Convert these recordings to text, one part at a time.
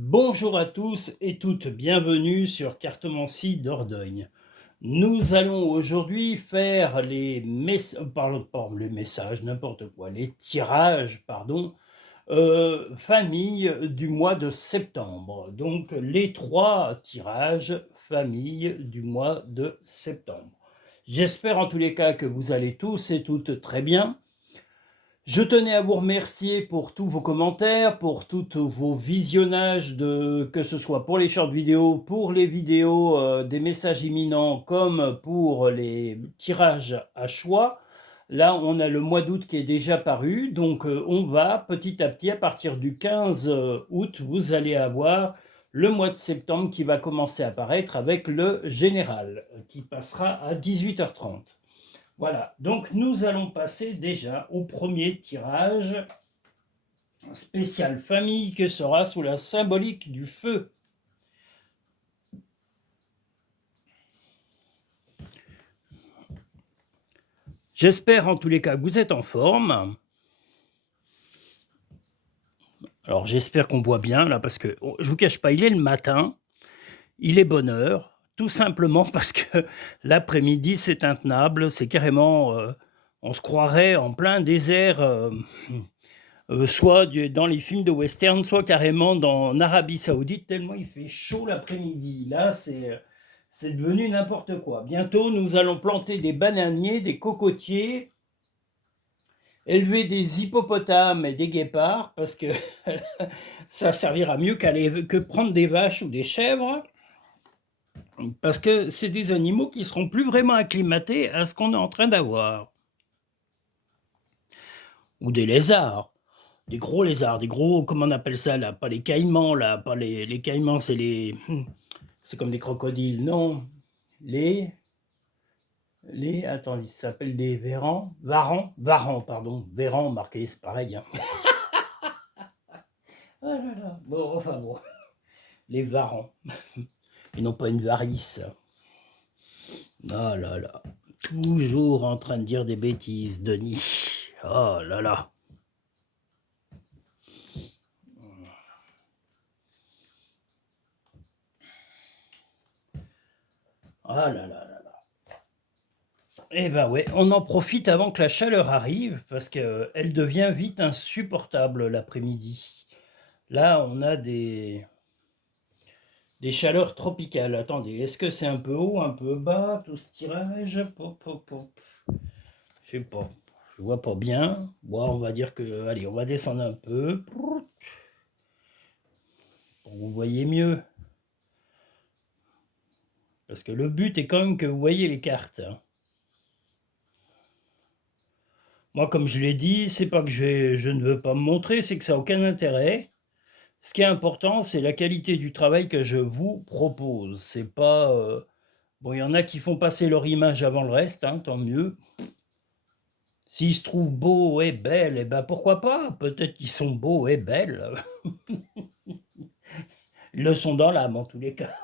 Bonjour à tous et toutes, bienvenue sur Cartomancie Dordogne. Nous allons aujourd'hui faire les messages, n'importe quoi, les tirages, famille du mois de septembre. Donc les 3 tirages famille du mois de septembre. J'espère en tous les cas que vous allez tous et toutes très bien. Je tenais à vous remercier pour tous vos commentaires, pour tous vos visionnages, que ce soit pour les short vidéos, pour les vidéos des messages imminents, comme pour les tirages à choix. Là, on a le mois d'août qui est déjà paru, donc on va petit à petit, à partir du 15 août, vous allez avoir le mois de septembre qui va commencer à apparaître avec le général, qui passera à 18h30. Voilà, donc nous allons passer déjà au premier tirage spécial famille que sera sous la symbolique du feu. J'espère en tous les cas que vous êtes en forme. Alors j'espère qu'on voit bien là parce que je vous cache pas, il est le matin, il est bonne heure, tout simplement parce que l'après-midi c'est intenable, c'est carrément, on se croirait en plein désert. Soit dans les films de western, soit carrément en Arabie Saoudite, tellement il fait chaud l'après-midi. Là, c'est devenu n'importe quoi. Bientôt, nous allons planter des bananiers, des cocotiers, élever des hippopotames et des guépards, parce que ça servira mieux que prendre des vaches ou des chèvres, parce que c'est des animaux qui seront plus vraiment acclimatés à ce qu'on est en train d'avoir. Ou des lézards. Des gros lézards, des gros, comment on appelle ça là, pas les caïmans là, pas les caïmans, c'est comme des crocodiles, non, attends, ils s'appellent des varans, pardon, vérans marqué, c'est pareil, hein. Ah là là, bon, enfin bon, les varans, et non pas une varice. Ah là là, toujours en train de dire des bêtises, Denis, oh là là. Ah là là là là. Eh ben ouais, on en profite avant que la chaleur arrive, parce qu'elle devient vite insupportable l'après-midi. Là, on a des chaleurs tropicales. Attendez, est-ce que c'est un peu haut, un peu bas, tout ce tirage? Pop, pop, pop. Je sais pas, je vois pas bien. Bon, on va dire que, allez, on va descendre un peu, pour que vous voyez mieux. Parce que le but est quand même que vous voyez les cartes, hein. Moi, comme je l'ai dit, c'est pas que je ne veux pas me montrer, c'est que ça n'a aucun intérêt. Ce qui est important, c'est la qualité du travail que je vous propose. C'est pas... Bon, il y en a qui font passer leur image avant le reste, hein, tant mieux. S'ils se trouvent beaux et belles, eh ben pourquoi pas? Peut-être qu'ils sont beaux et belles. Ils le sont dans l'âme, en tous les cas.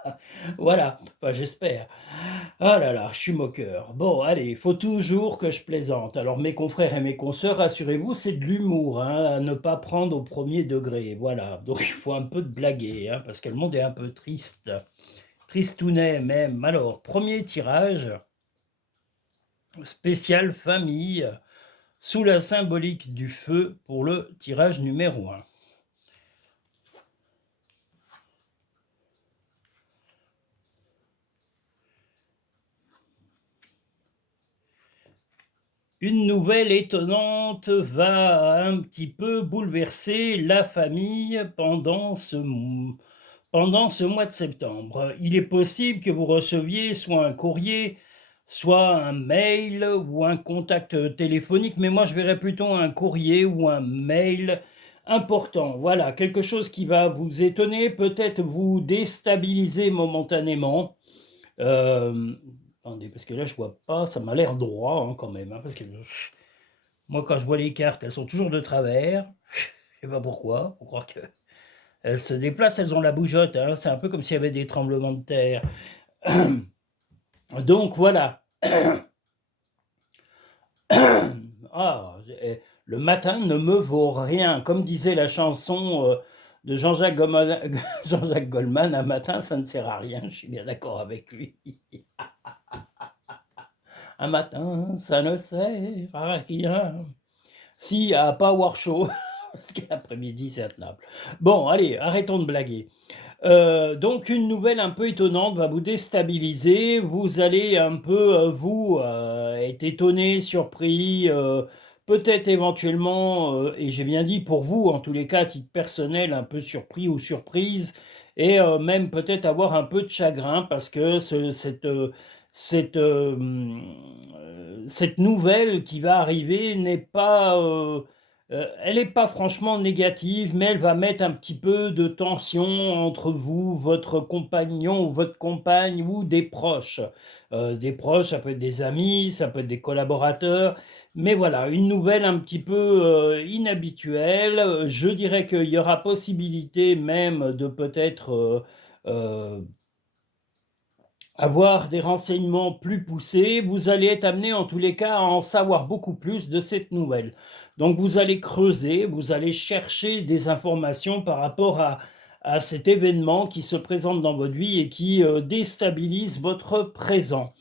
Voilà, enfin j'espère. Ah là là, je suis moqueur. Bon, allez, il faut toujours que je plaisante. Alors mes confrères et mes consoeurs, rassurez-vous, c'est de l'humour, hein, à ne pas prendre au premier degré. Voilà, donc il faut un peu de blaguer, hein, parce que le monde est un peu triste. Tristounet même. Alors, premier tirage, spécial famille, sous la symbolique du feu pour le tirage numéro 1. Une nouvelle étonnante va un petit peu bouleverser la famille pendant ce mois de septembre. Il est possible que vous receviez soit un courrier, soit un mail ou un contact téléphonique, mais moi je verrais plutôt un courrier ou un mail important. Voilà, quelque chose qui va vous étonner, peut-être vous déstabiliser momentanément. Euh, Attendez, parce que là je vois pas, ça m'a l'air droit, hein, quand même, hein, parce que moi quand je vois les cartes, elles sont toujours de travers. Je sais pas pourquoi, faut croire que elles se déplacent, elles ont la bougeotte, hein. C'est un peu comme s'il y avait des tremblements de terre. Donc voilà. Ah, le matin ne me vaut rien. Comme disait la chanson de Jean-Jacques Goldman, Jean-Jacques Goldman un matin, ça ne sert à rien, je suis bien d'accord avec lui. Un matin, ça ne sert à rien. Si, à pas avoir chaud, parce que l'après-midi, c'est intenable. Bon, allez, arrêtons de blaguer. Donc une nouvelle un peu étonnante va vous déstabiliser. Vous allez un peu, vous, être étonné, surpris, peut-être éventuellement, et j'ai bien dit pour vous, en tous les cas, à titre personnel, un peu surpris ou surprise, et même peut-être avoir un peu de chagrin parce que cette, cette nouvelle qui va arriver n'est pas... elle n'est pas franchement négative, mais elle va mettre un petit peu de tension entre vous, votre compagnon ou votre compagne ou des proches. Des proches, ça peut être des amis, ça peut être des collaborateurs, mais voilà, une nouvelle un petit peu inhabituelle. Je dirais qu'il y aura possibilité même de peut-être euh, avoir des renseignements plus poussés, vous allez être amené en tous les cas à en savoir beaucoup plus de cette nouvelle. Donc vous allez creuser, vous allez chercher des informations par rapport à cet événement qui se présente dans votre vie et qui déstabilise votre présent.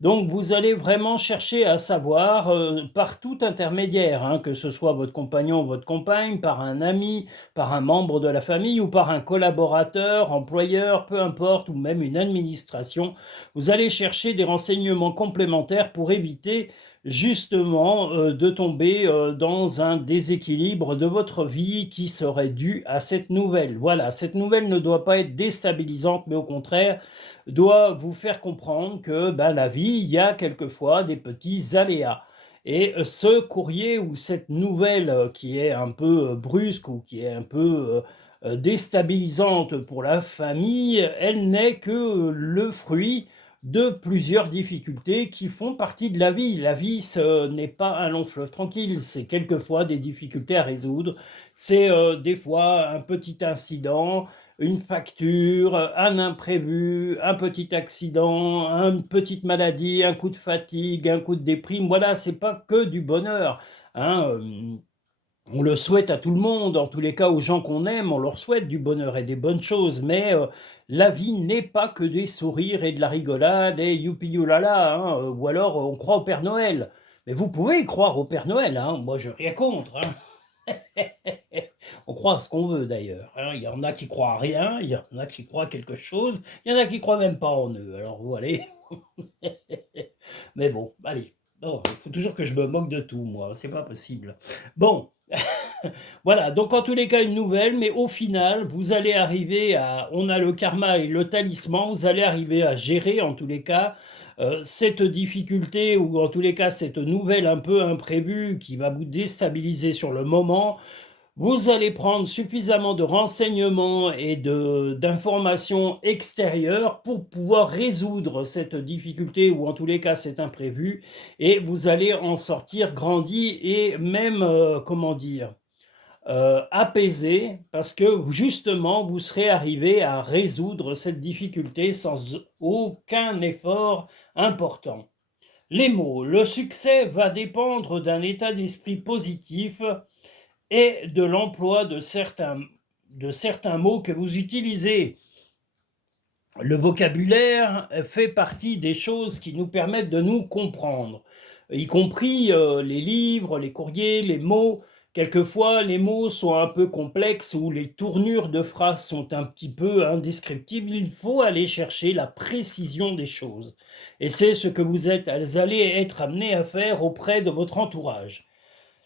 Donc vous allez vraiment chercher à savoir par tout intermédiaire, hein, que ce soit votre compagnon ou votre compagne, par un ami, par un membre de la famille ou par un collaborateur, employeur, peu importe, ou même une administration, vous allez chercher des renseignements complémentaires pour éviter justement de tomber dans un déséquilibre de votre vie qui serait dû à cette nouvelle. Voilà, cette nouvelle ne doit pas être déstabilisante, mais au contraire, doit vous faire comprendre que la vie, il y a quelquefois des petits aléas. Et ce courrier ou cette nouvelle qui est un peu brusque ou qui est un peu déstabilisante pour la famille, elle n'est que le fruit de plusieurs difficultés qui font partie de la vie. La vie, ce n'est pas un long fleuve tranquille, c'est quelquefois des difficultés à résoudre, c'est des fois un petit incident, une facture, un imprévu, un petit accident, une petite maladie, un coup de fatigue, un coup de déprime. Voilà, c'est pas que du bonheur, hein. On le souhaite à tout le monde, en tous les cas aux gens qu'on aime, on leur souhaite du bonheur et des bonnes choses, mais la vie n'est pas que des sourires et de la rigolade et youpi youlala, hein, ou alors on croit au Père Noël. Mais vous pouvez y croire au Père Noël, hein, moi je n'ai rien contre, hein. On croit à ce qu'on veut d'ailleurs, hein. Il y en a qui croient à rien, il y en a qui croient à quelque chose, il y en a qui croient même pas en eux. Alors vous allez. Mais bon, allez. Non, il faut toujours que je me moque de tout, moi, c'est pas possible. Bon, voilà, donc en tous les cas une nouvelle, mais au final, vous allez arriver à, on a le karma et le talisman, vous allez arriver à gérer en tous les cas cette difficulté ou en tous les cas cette nouvelle un peu imprévue qui va vous déstabiliser sur le moment. Vous allez prendre suffisamment de renseignements et d'informations extérieures pour pouvoir résoudre cette difficulté ou en tous les cas cet imprévu et vous allez en sortir grandi et même, comment dire, apaisé parce que justement vous serez arrivé à résoudre cette difficulté sans aucun effort important. Les mots. Le succès va dépendre d'un état d'esprit positif et de l'emploi de certains mots que vous utilisez. Le vocabulaire fait partie des choses qui nous permettent de nous comprendre, y compris les livres, les courriers, les mots. Quelquefois, les mots sont un peu complexes ou les tournures de phrases sont un petit peu indescriptibles. Il faut aller chercher la précision des choses. Et c'est ce que vous allez être amené à faire auprès de votre entourage.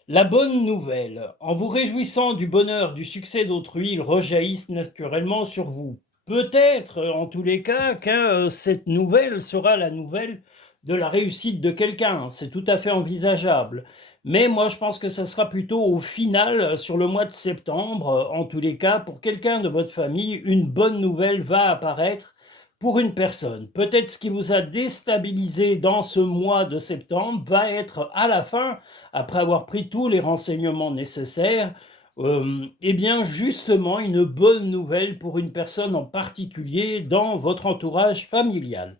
La bonne nouvelle, en vous réjouissant du bonheur, du succès d'autrui, ils rejaillissent naturellement sur vous. Peut-être, en tous les cas, que cette nouvelle sera la nouvelle de la réussite de quelqu'un. C'est tout à fait envisageable. Mais moi, je pense que ce sera plutôt au final, sur le mois de septembre, en tous les cas, pour quelqu'un de votre famille, une bonne nouvelle va apparaître pour une personne. Peut-être ce qui vous a déstabilisé dans ce mois de septembre va être à la fin, après avoir pris tous les renseignements nécessaires, eh bien justement une bonne nouvelle pour une personne en particulier dans votre entourage familial.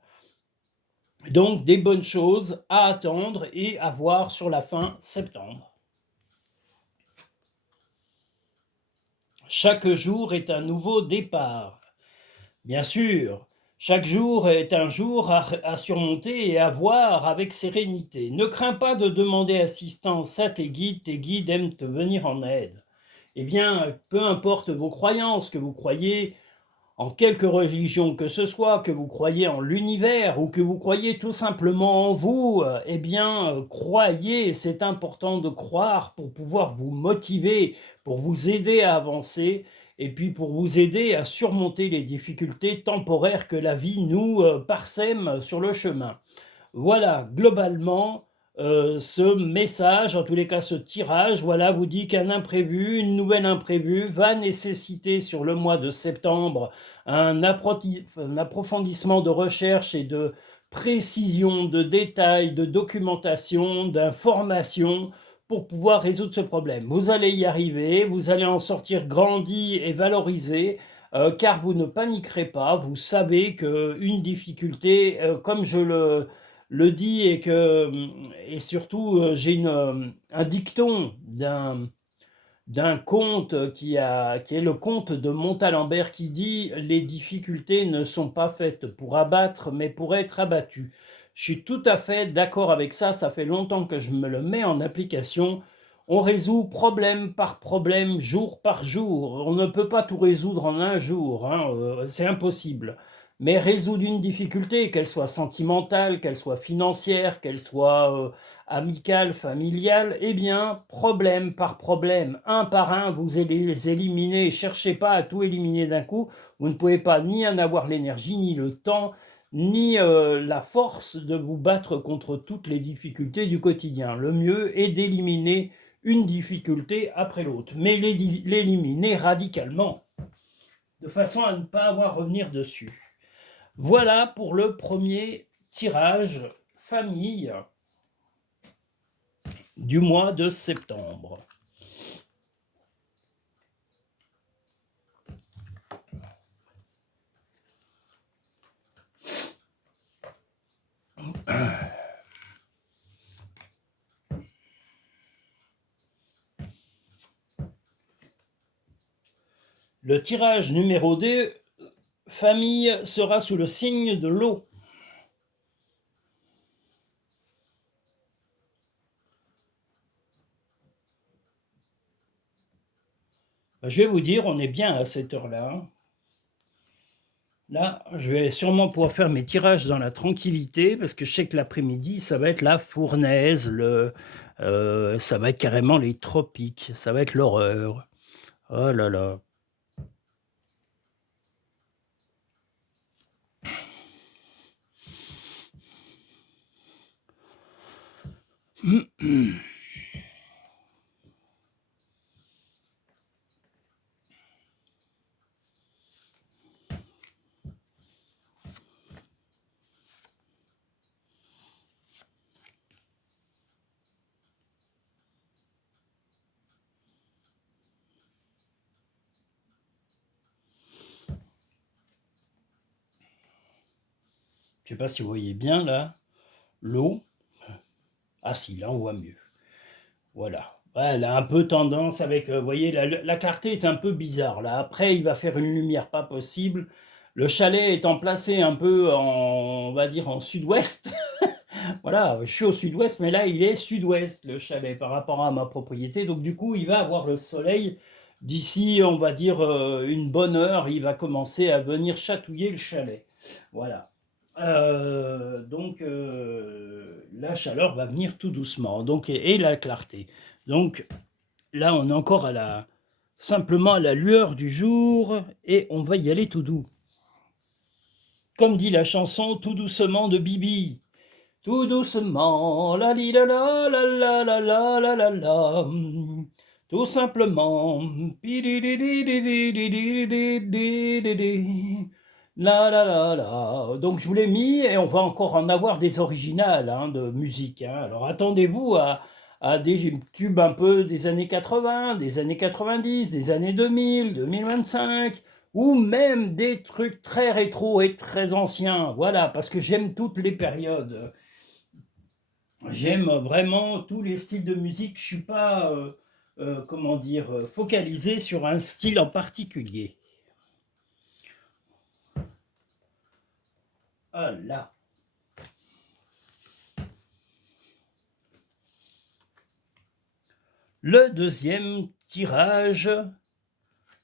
Donc des bonnes choses à attendre et à voir sur la fin septembre. Chaque jour est un nouveau départ. Bien sûr, chaque jour est un jour à surmonter et à voir avec sérénité. Ne crains pas de demander assistance à tes guides aiment te venir en aide. Eh bien, peu importe vos croyances, que vous croyez en quelque religion que ce soit, que vous croyez en l'univers ou que vous croyez tout simplement en vous, eh bien, croyez, c'est important de croire pour pouvoir vous motiver, pour vous aider à avancer et puis pour vous aider à surmonter les difficultés temporaires que la vie nous parsème sur le chemin. Voilà, globalement, ce message, en tous les cas ce tirage, voilà, vous dit qu'un imprévu, une nouvelle imprévue va nécessiter sur le mois de septembre un approfondissement de recherche et de précision, de détails, de documentation, d'information pour pouvoir résoudre ce problème. Vous allez y arriver, vous allez en sortir grandi et valorisé, car vous ne paniquerez pas, vous savez qu'une difficulté, comme je le dit et surtout j'ai un dicton d'un conte qui est le conte de Montalembert qui dit les difficultés ne sont pas faites pour abattre mais pour être abattues. Je suis tout à fait d'accord avec ça, ça fait longtemps que je me le mets en application. On résout problème par problème, jour par jour. On ne peut pas tout résoudre en un jour, hein, c'est impossible. Mais résoudre une difficulté, qu'elle soit sentimentale, qu'elle soit financière, qu'elle soit amicale, familiale, eh bien, problème par problème, un par un, vous allez les éliminer. Cherchez pas à tout éliminer d'un coup. Vous ne pouvez pas ni en avoir l'énergie, ni le temps, ni la force de vous battre contre toutes les difficultés du quotidien. Le mieux est d'éliminer une difficulté après l'autre, mais l'éliminer radicalement, de façon à ne pas avoir à revenir dessus. Voilà pour le premier tirage famille du mois de septembre. Le tirage numéro 2, famille, sera sous le signe de l'eau. Je vais vous dire, on est bien à cette heure-là. Là, je vais sûrement pouvoir faire mes tirages dans la tranquillité, parce que je sais que l'après-midi, ça va être la fournaise, ça va être carrément les tropiques, ça va être l'horreur. Oh là là. Je ne sais pas si vous voyez bien là, l'eau. Ah si, là on voit mieux. Voilà. Ouais, elle a un peu tendance avec, vous voyez, la clarté est un peu bizarre là. Après, il va faire une lumière pas possible. Le chalet étant placé un peu on va dire en sud-ouest. Voilà, je suis au sud-ouest, mais là il est sud-ouest le chalet par rapport à ma propriété. Donc du coup, il va avoir le soleil d'ici, on va dire une bonne heure. Il va commencer à venir chatouiller le chalet. Voilà. Donc la chaleur va venir tout doucement, donc et la clarté. Donc là, on est encore simplement à la lueur du jour et on va y aller tout doux. Comme dit la chanson, tout doucement de Bibi. Tout doucement, la li la la la la la la la la la. Tout simplement, pi di di di di di di di di di di. La la la la. Donc je vous l'ai mis et on va encore en avoir des originales de musique. Alors attendez-vous à des tubes un peu des années 80, des années 90, des années 2000, 2025, ou même des trucs très rétro et très anciens. Voilà, parce que j'aime toutes les périodes. J'aime vraiment tous les styles de musique. Je suis pas comment dire, focaliser sur un style en particulier. Ah là. Le deuxième tirage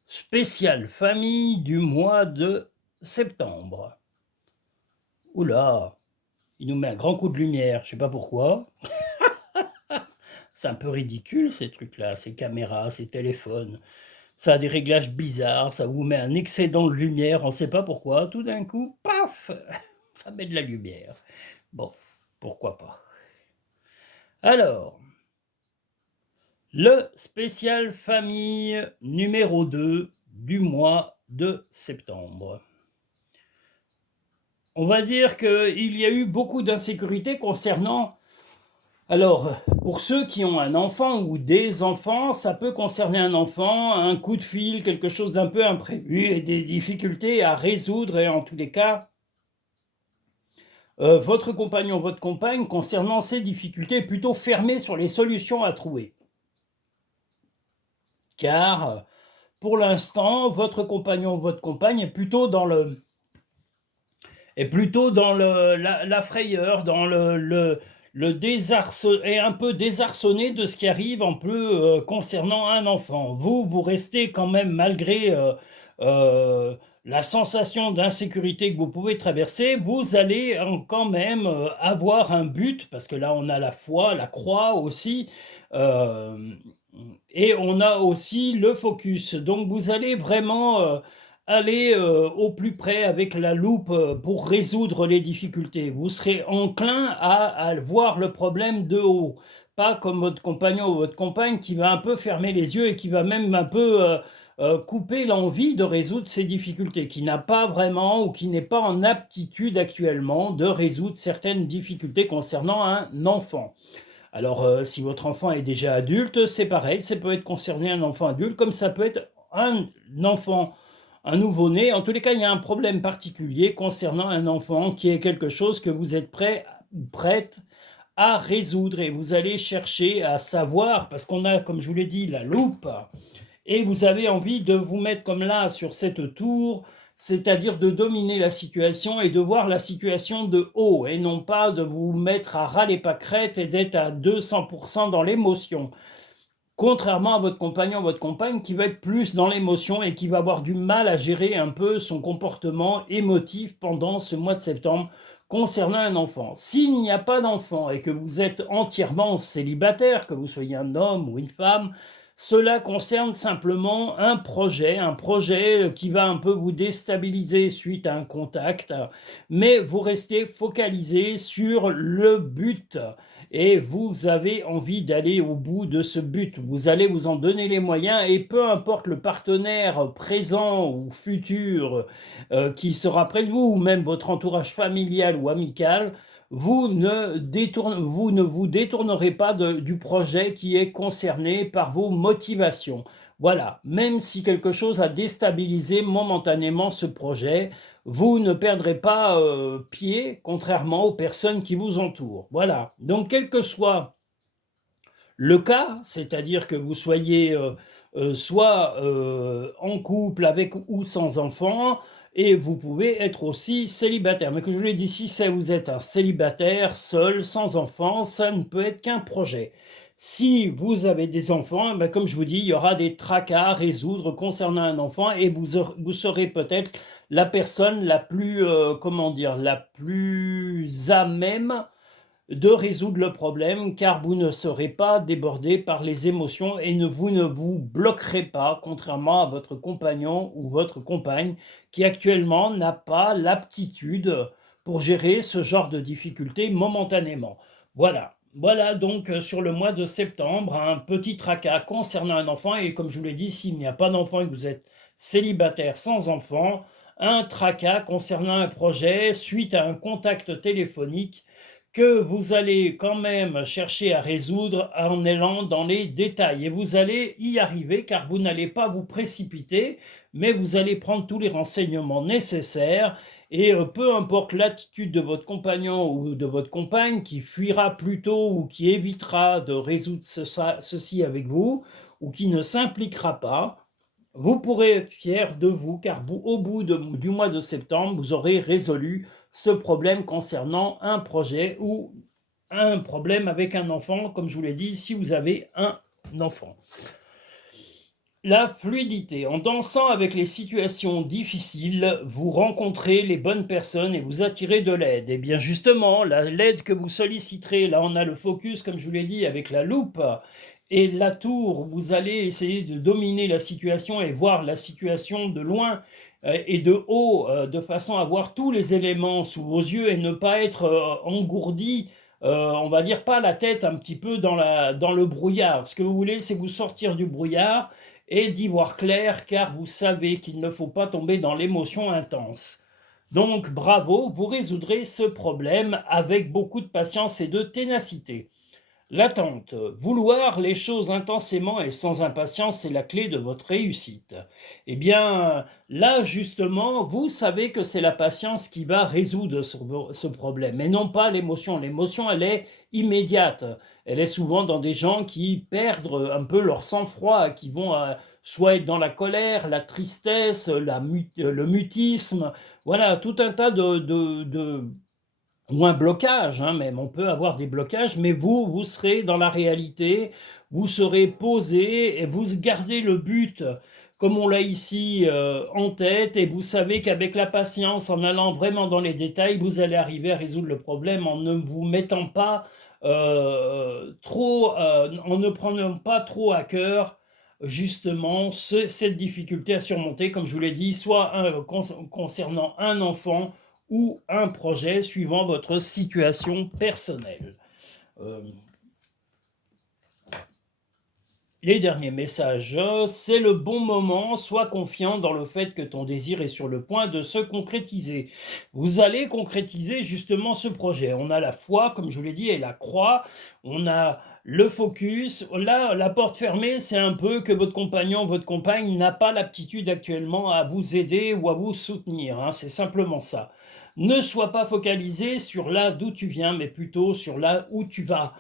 spécial famille du mois de septembre. Oula, il nous met un grand coup de lumière, je sais pas pourquoi. C'est un peu ridicule ces trucs-là, ces caméras, ces téléphones. Ça a des réglages bizarres, ça vous met un excédent de lumière, on ne sait pas pourquoi. Tout d'un coup, paf, ça met de la lumière. Bon, pourquoi pas. Alors, le spécial famille numéro 2 du mois de septembre. On va dire qu'il y a eu beaucoup d'insécurité concernant... Alors, pour ceux qui ont un enfant ou des enfants, ça peut concerner un enfant, un coup de fil, quelque chose d'un peu imprévu et des difficultés à résoudre et en tous les cas, votre compagnon, votre compagne, concernant ces difficultés, est plutôt fermé sur les solutions à trouver. Car, pour l'instant, votre compagnon, votre compagne est plutôt dans la frayeur, dans le est un peu désarçonné de ce qui arrive un peu concernant un enfant. Vous restez quand même, malgré la sensation d'insécurité que vous pouvez traverser, vous allez quand même avoir un but, parce que là on a la foi, la croix aussi, et on a aussi le focus. Donc vous allez vraiment aller au plus près avec la loupe pour résoudre les difficultés. Vous serez enclin à voir le problème de haut, pas comme votre compagnon ou votre compagne qui va un peu fermer les yeux et qui va même un peu couper l'envie de résoudre ces difficultés, qui n'a pas vraiment ou qui n'est pas en aptitude actuellement de résoudre certaines difficultés concernant un enfant. Alors, si votre enfant est déjà adulte, c'est pareil, ça peut être concerné un enfant adulte, comme ça peut être un enfant, un nouveau-né. En tous les cas, il y a un problème particulier concernant un enfant qui est quelque chose que vous êtes prête à résoudre. Et vous allez chercher à savoir, parce qu'on a, comme je vous l'ai dit, la loupe, et vous avez envie de vous mettre comme là sur cette tour, c'est-à-dire de dominer la situation et de voir la situation de haut, et non pas de vous mettre à ras les pâquerettes et d'être à 200% dans l'émotion. Contrairement à votre compagnon, votre compagne qui va être plus dans l'émotion et qui va avoir du mal à gérer un peu son comportement émotif pendant ce mois de septembre concernant un enfant. S'il n'y a pas d'enfant et que vous êtes entièrement célibataire, que vous soyez un homme ou une femme, cela concerne simplement un projet qui va un peu vous déstabiliser suite à un contact, mais vous restez focalisé sur le but et vous avez envie d'aller au bout de ce but. Vous allez vous en donner les moyens et peu importe le partenaire présent ou futur qui sera près de vous, ou même votre entourage familial ou amical, vous ne vous détournerez pas du projet qui est concerné par vos motivations. Voilà, même si quelque chose a déstabilisé momentanément ce projet, vous ne perdrez pas pied, contrairement aux personnes qui vous entourent. Voilà, donc quel que soit le cas, c'est-à-dire que vous soyez soit en couple avec ou sans enfant, et vous pouvez être aussi célibataire. Mais que je vous l'ai dit, si vous êtes un célibataire, seul, sans enfant, ça ne peut être qu'un projet. Si vous avez des enfants, ben comme je vous dis, il y aura des tracas à résoudre concernant un enfant et vous serez peut-être la personne la plus, comment dire, la plus à même de résoudre le problème, car vous ne serez pas débordé par les émotions et vous ne vous bloquerez pas, contrairement à votre compagnon ou votre compagne qui actuellement n'a pas l'aptitude pour gérer ce genre de difficultés momentanément. Voilà donc sur le mois de septembre, un petit tracas concernant un enfant, et comme je vous l'ai dit, s'il n'y a pas d'enfant et que vous êtes célibataire sans enfant, un tracas concernant un projet suite à un contact téléphonique que vous allez quand même chercher à résoudre en allant dans les détails. Et vous allez y arriver car vous n'allez pas vous précipiter, mais vous allez prendre tous les renseignements nécessaires. Et peu importe l'attitude de votre compagnon ou de votre compagne qui fuira plutôt ou qui évitera de résoudre ceci avec vous, ou qui ne s'impliquera pas, vous pourrez être fier de vous, car au bout du mois de septembre, vous aurez résolu ce problème concernant un projet ou un problème avec un enfant, comme je vous l'ai dit, si vous avez un enfant. La fluidité. En dansant avec les situations difficiles, vous rencontrez les bonnes personnes et vous attirez de l'aide. Et bien justement, l'aide que vous solliciterez, là on a le focus, comme je vous l'ai dit, avec la loupe et la tour, vous allez essayer de dominer la situation et voir la situation de loin et de haut, de façon à voir tous les éléments sous vos yeux et ne pas être engourdi, on va dire pas la tête un petit peu dans le brouillard. Ce que vous voulez, c'est vous sortir du brouillard et d'y voir clair, car vous savez qu'il ne faut pas tomber dans l'émotion intense. Donc bravo, vous résoudrez ce problème avec beaucoup de patience et de ténacité. L'attente. Vouloir les choses intensément et sans impatience est la clé de votre réussite. Eh bien, là, justement, vous savez que c'est la patience qui va résoudre ce problème, et non pas l'émotion. L'émotion, elle est immédiate. Elle est souvent dans des gens qui perdent un peu leur sang-froid, qui vont soit être dans la colère, la tristesse, le mutisme, voilà, tout un tas ou un blocage, hein, même, on peut avoir des blocages, mais vous serez dans la réalité, vous serez posé et vous gardez le but, comme on l'a ici en tête, et vous savez qu'avec la patience, en allant vraiment dans les détails, vous allez arriver à résoudre le problème en ne vous mettant pas en ne prenant pas trop à cœur justement cette difficulté à surmonter, comme je vous l'ai dit, soit concernant un enfant ou un projet suivant votre situation personnelle. Les derniers messages, c'est le bon moment, sois confiant dans le fait que ton désir est sur le point de se concrétiser. Vous allez concrétiser justement ce projet. On a la foi, comme je vous l'ai dit, et la croix, on a le focus. Là, la porte fermée, c'est un peu que votre compagnon, votre compagne n'a pas l'aptitude actuellement à vous aider ou à vous soutenir, hein, c'est simplement ça. Ne sois pas focalisé sur là d'où tu viens, mais plutôt sur là où tu vas.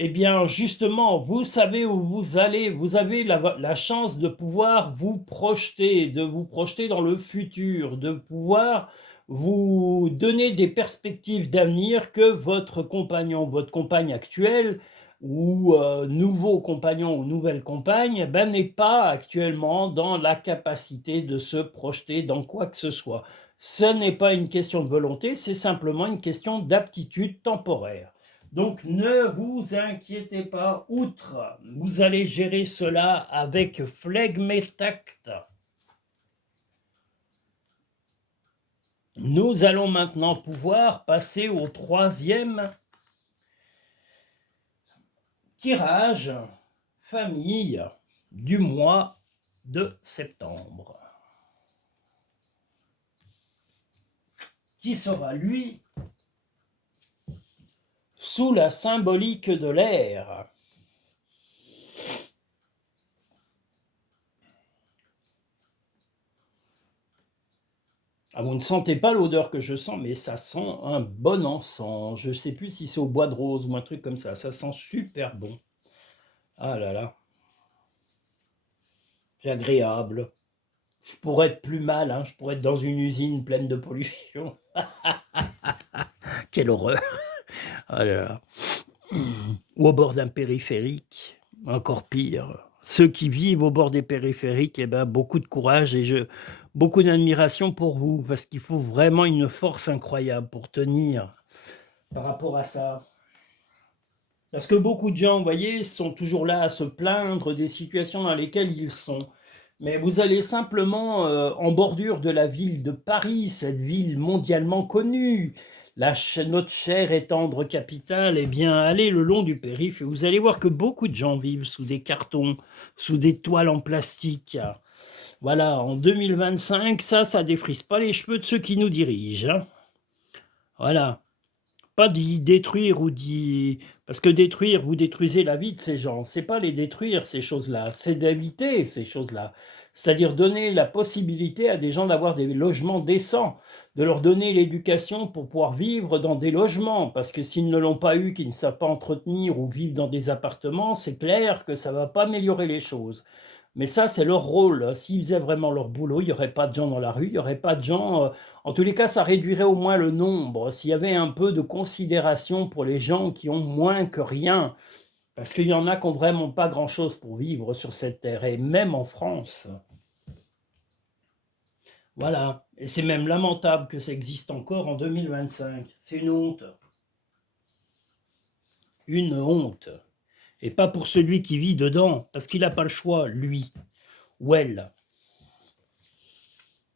Eh bien, justement, vous savez où vous allez, vous avez la chance de pouvoir vous projeter dans le futur, de pouvoir vous donner des perspectives d'avenir que votre compagnon, votre compagne actuelle, ou nouveau compagnon ou nouvelle compagne, n'est pas actuellement dans la capacité de se projeter dans quoi que ce soit. Ce n'est pas une question de volonté, c'est simplement une question d'aptitude temporaire. Donc ne vous inquiétez pas, outre, vous allez gérer cela avec flegme et tact. Nous allons maintenant pouvoir passer au troisième tirage famille du mois de septembre, qui sera, lui, sous la symbolique de l'air. Ah, vous ne sentez pas l'odeur que je sens, mais ça sent un bon encens. Je ne sais plus si c'est au bois de rose ou un truc comme ça. Ça sent super bon. Ah là là. C'est agréable. Je pourrais être plus mal, hein. Je pourrais être dans une usine pleine de pollution. Quelle horreur. Ah là là. Ou au bord d'un périphérique, encore pire. Ceux qui vivent au bord des périphériques, eh ben, beaucoup de courage et beaucoup d'admiration pour vous, parce qu'il faut vraiment une force incroyable pour tenir par rapport à ça. Parce que beaucoup de gens, vous voyez, sont toujours là à se plaindre des situations dans lesquelles ils sont. Mais vous allez simplement en bordure de la ville de Paris, cette ville mondialement connue, notre chère et tendre capitale, eh bien, allez le long du périph' et vous allez voir que beaucoup de gens vivent sous des cartons, sous des toiles en plastique. Voilà, en 2025, ça défrise pas les cheveux de ceux qui nous dirigent, hein. Voilà. Pas d'y détruire ou d'y... Parce que détruire, vous détruisez la vie de ces gens. C'est pas les détruire, ces choses-là. C'est d'éviter ces choses-là. c'est-à-dire donner la possibilité à des gens d'avoir des logements décents, de leur donner l'éducation pour pouvoir vivre dans des logements, parce que s'ils ne l'ont pas eu, qu'ils ne savent pas entretenir ou vivent dans des appartements, c'est clair que ça ne va pas améliorer les choses. Mais ça, c'est leur rôle. S'ils faisaient vraiment leur boulot, il n'y aurait pas de gens dans la rue, il n'y aurait pas de gens... En tous les cas, ça réduirait au moins le nombre. S'il y avait un peu de considération pour les gens qui ont moins que rien, parce qu'il y en a qui n'ont vraiment pas grand-chose pour vivre sur cette terre, et même en France. Voilà. Et c'est même lamentable que ça existe encore en 2025. C'est une honte. Une honte. Et pas pour celui qui vit dedans, parce qu'il n'a pas le choix, lui ou elle.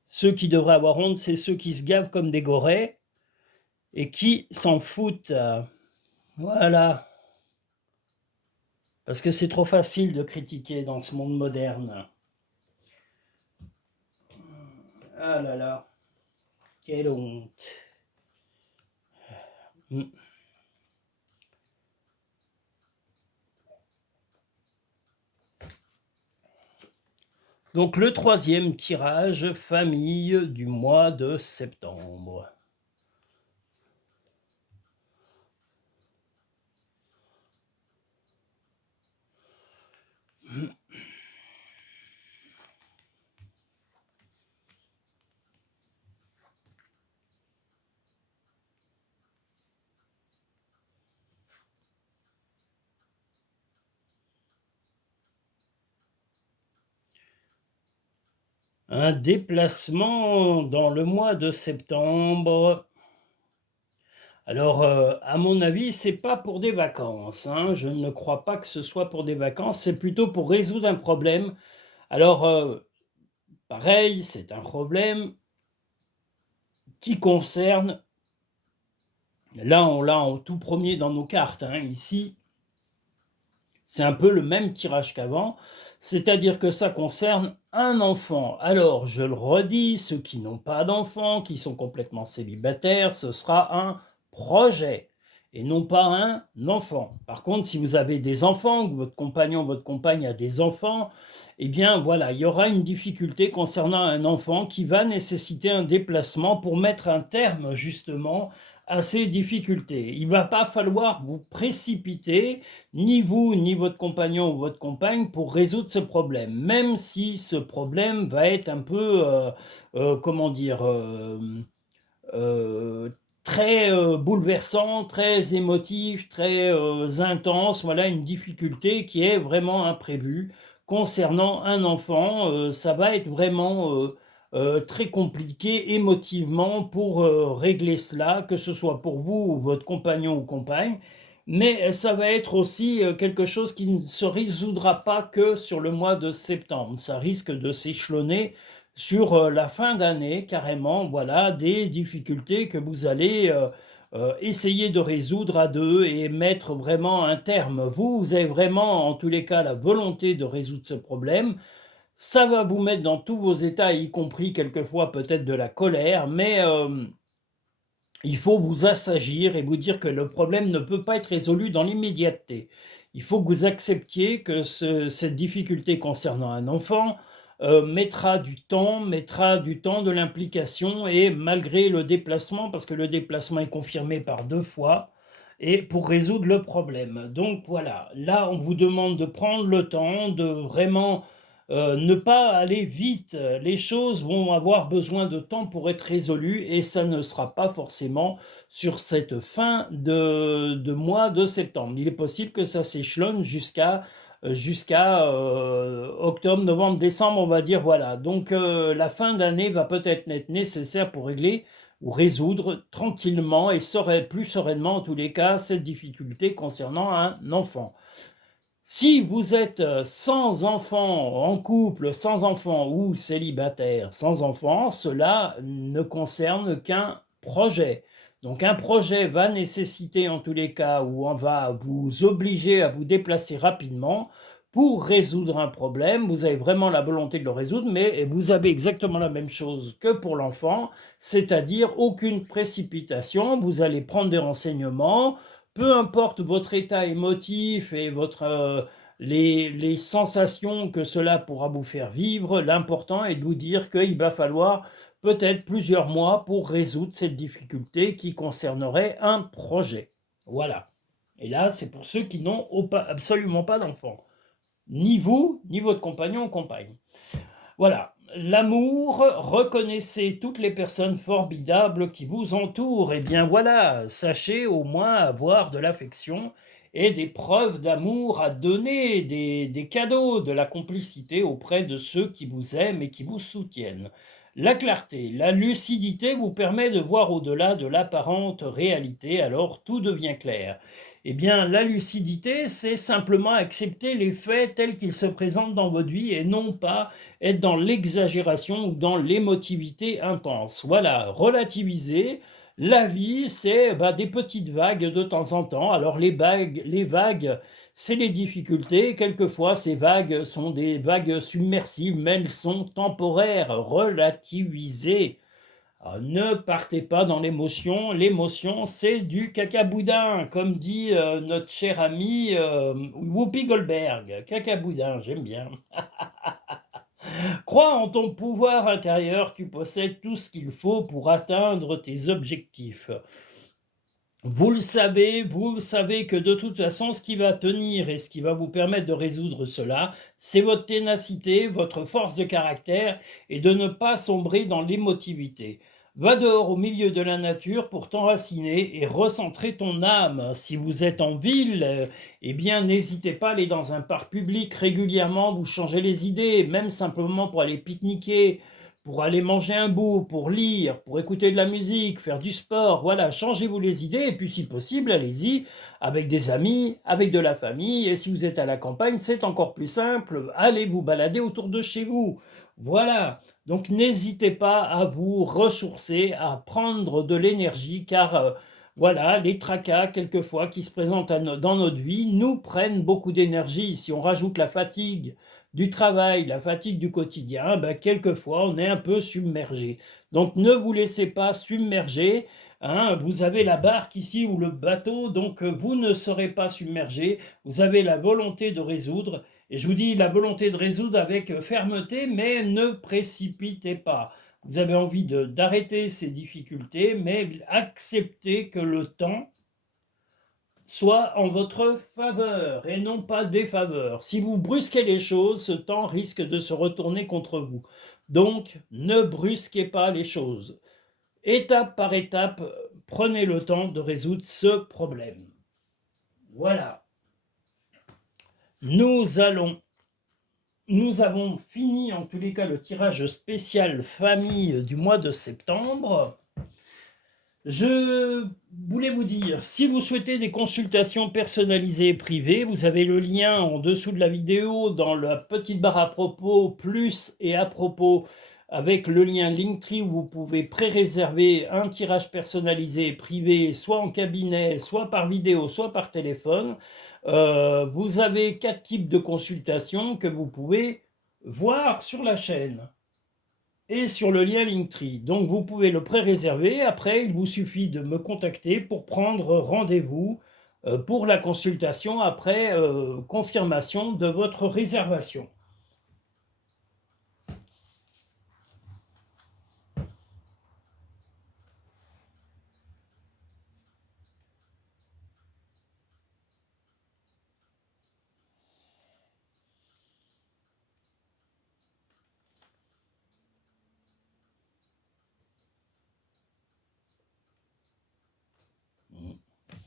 Ceux qui devraient avoir honte, c'est ceux qui se gavent comme des gorées et qui s'en foutent. Voilà. Parce que c'est trop facile de critiquer dans ce monde moderne. Ah là là, quelle honte. Donc le troisième tirage famille du mois de septembre. Un déplacement dans le mois de septembre. Alors, à mon avis, c'est pas pour des vacances, hein. Je ne crois pas que ce soit pour des vacances, c'est plutôt pour résoudre un problème. Alors, pareil, c'est un problème qui concerne, là on l'a en tout premier dans nos cartes, hein, ici, c'est un peu le même tirage qu'avant, c'est-à-dire que ça concerne un enfant. Alors, je le redis, ceux qui n'ont pas d'enfants, qui sont complètement célibataires, ce sera un projet et non pas un enfant. Par contre, si vous avez des enfants, que votre compagnon, votre compagne a des enfants, eh bien voilà, il y aura une difficulté concernant un enfant qui va nécessiter un déplacement pour mettre un terme justement à ces difficultés. Il ne va pas falloir vous précipiter, ni vous, ni votre compagnon ou votre compagne, pour résoudre ce problème, même si ce problème va être un peu, comment dire, euh, très bouleversant, très émotif, très intense. Voilà une difficulté qui est vraiment imprévue concernant un enfant. Ça va être vraiment très compliqué émotivement pour régler cela, que ce soit pour vous ou votre compagnon ou compagne. Mais ça va être aussi quelque chose qui ne se résoudra pas que sur le mois de septembre. Ça risque de s'échelonner sur la fin d'année, carrément, voilà, des difficultés que vous allez essayer de résoudre à deux et mettre vraiment un terme. Vous avez vraiment, en tous les cas, la volonté de résoudre ce problème. Ça va vous mettre dans tous vos états, y compris quelquefois peut-être de la colère, mais il faut vous assagir et vous dire que le problème ne peut pas être résolu dans l'immédiateté. Il faut que vous acceptiez que cette difficulté concernant un enfant mettra du temps, de l'implication, et malgré le déplacement, parce que le déplacement est confirmé par 2 fois, et pour résoudre le problème. Donc voilà, là on vous demande de prendre le temps, de vraiment ne pas aller vite. Les choses vont avoir besoin de temps pour être résolues, et ça ne sera pas forcément sur cette fin de mois de septembre. Il est possible que ça s'échelonne jusqu'à octobre, novembre, décembre, on va dire, voilà. Donc la fin d'année va peut-être être nécessaire pour régler ou résoudre tranquillement et plus sereinement en tous les cas cette difficulté concernant un enfant. Si vous êtes sans enfant, en couple, sans enfant ou célibataire sans enfant, cela ne concerne qu'un projet. Donc un projet va nécessiter en tous les cas, ou on va vous obliger à vous déplacer rapidement pour résoudre un problème. Vous avez vraiment la volonté de le résoudre, mais vous avez exactement la même chose que pour l'enfant, c'est-à-dire aucune précipitation. Vous allez prendre des renseignements, peu importe votre état émotif et les sensations que cela pourra vous faire vivre. L'important est de vous dire qu'il va falloir peut-être plusieurs mois pour résoudre cette difficulté qui concernerait un projet. Voilà. Et là, c'est pour ceux qui n'ont absolument pas d'enfants. Ni vous, ni votre compagnon ou compagne. Voilà. L'amour, reconnaissez toutes les personnes formidables qui vous entourent. Eh bien voilà, sachez au moins avoir de l'affection et des preuves d'amour à donner, des cadeaux, de la complicité auprès de ceux qui vous aiment et qui vous soutiennent. La clarté, la lucidité vous permet de voir au-delà de l'apparente réalité, alors tout devient clair. Eh bien, la lucidité, c'est simplement accepter les faits tels qu'ils se présentent dans votre vie et non pas être dans l'exagération ou dans l'émotivité intense. Voilà, relativiser. La vie, c'est des petites vagues de temps en temps. Alors les vagues, c'est les difficultés. Quelquefois, ces vagues sont des vagues submersives, mais elles sont temporaires. Relativiser. Ne partez pas dans l'émotion. L'émotion, c'est du cacaboudin, comme dit notre cher ami Whoopi Goldberg. Cacaboudin, j'aime bien. Crois en ton pouvoir intérieur, tu possèdes tout ce qu'il faut pour atteindre tes objectifs. Vous le savez que de toute façon, ce qui va tenir et ce qui va vous permettre de résoudre cela, c'est votre ténacité, votre force de caractère et de ne pas sombrer dans l'émotivité. Va dehors au milieu de la nature pour t'enraciner et recentrer ton âme. Si vous êtes en ville, eh bien n'hésitez pas à aller dans un parc public régulièrement, vous changez les idées, même simplement pour aller pique-niquer, pour aller manger un bout, pour lire, pour écouter de la musique, faire du sport, voilà, changez-vous les idées, et puis si possible, allez-y avec des amis, avec de la famille, et si vous êtes à la campagne, c'est encore plus simple, allez vous balader autour de chez vous. Voilà, donc n'hésitez pas à vous ressourcer, à prendre de l'énergie, car voilà, les tracas, quelquefois, qui se présentent dans notre vie, nous prennent beaucoup d'énergie. Si on rajoute la fatigue du travail, la fatigue du quotidien, quelquefois on est un peu submergé. Donc ne vous laissez pas submerger. Hein, vous avez la barque ici ou le bateau, donc vous ne serez pas submergé. Vous avez la volonté de résoudre. Et je vous dis la volonté de résoudre avec fermeté, mais ne précipitez pas. Vous avez envie d'arrêter ces difficultés, mais acceptez que le temps soit en votre faveur et non pas défaveur. Si vous brusquez les choses, ce temps risque de se retourner contre vous. Donc, ne brusquez pas les choses. Étape par étape, prenez le temps de résoudre ce problème. Voilà. Nous avons fini en tous les cas le tirage spécial famille du mois de septembre. Je voulais vous dire, si vous souhaitez des consultations personnalisées et privées, vous avez le lien en dessous de la vidéo dans la petite barre à propos, plus et à propos, avec le lien Linktree où vous pouvez pré-réserver un tirage personnalisé et privé, soit en cabinet, soit par vidéo, soit par téléphone. Vous avez 4 types de consultations que vous pouvez voir sur la chaîne et sur le lien Linktree. Donc vous pouvez le pré-réserver. Après, il vous suffit de me contacter pour prendre rendez-vous pour la consultation après confirmation de votre réservation.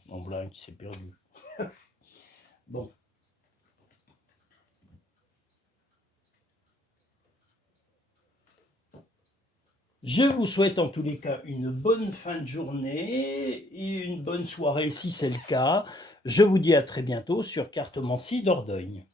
Mon blanc qui s'est perdu. Bon. Je vous souhaite en tous les cas une bonne fin de journée et une bonne soirée si c'est le cas. Je vous dis à très bientôt sur Cartomancie Dordogne.